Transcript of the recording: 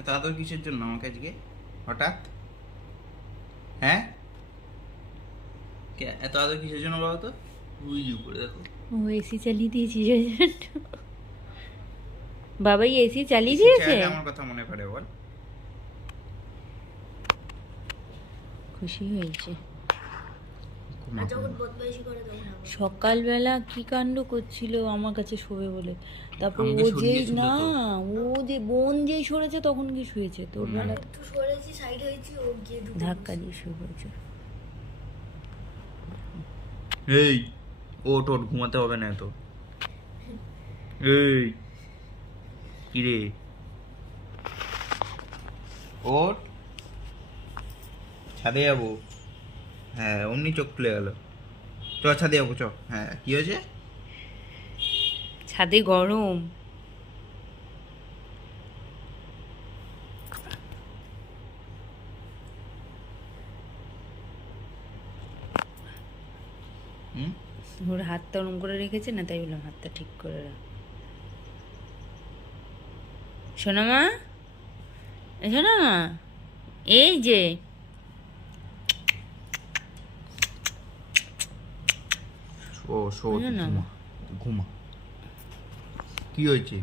এত আদর কিসের জন্য আমাকে আজকে হঠাৎ? হ্যাঁ, এত আদর কিসের জন্য বলো তো? ওই যে উপরে দেখো, ও এসি চালিয়ে দিয়েছি সেই জন্য। বাবাই এসি চালিয়ে এসি দিয়েছে। চালালে আমার কথা মনে পড়ে বল। খুশি হয়েছে। ঘুমা, যখন ঘুমা। বদমাইশি করে তখন আমার সকালবেলা কি কাণ্ড করছিল আমার কাছে শোবে বলে, তারপর আমাকে ও যেই সরিয়েছিল না, তো। ও যে বোন যেই সরেছে তখন কি শুয়েছে, তোর হুম। বেলা একটু সরেছি, সাইড হয়েছি, ও গিয়ে ঢুকে ধাক্কা দিয়ে শুয়ে পড়েছে। এই ওট ওট, ঘুমাতে হবে না এত। এই কিরে, ওট, ছাদে যাবো। হ্যাঁ, অমনি চোখ খুলে গেল। চ ছাদে যাবো, চ। হ্যাঁ, কি হয়েছে? ছাদে গরম। হুম, ওর হাতটা ওরম করে রেখেছে না, তাই বললাম হাতটা ঠিক করে রাখ। শোনো মা, শোনো মা, এই যে ও শো, বুঝো না। ঘুমা, ঘুমা। কি হয়েছে?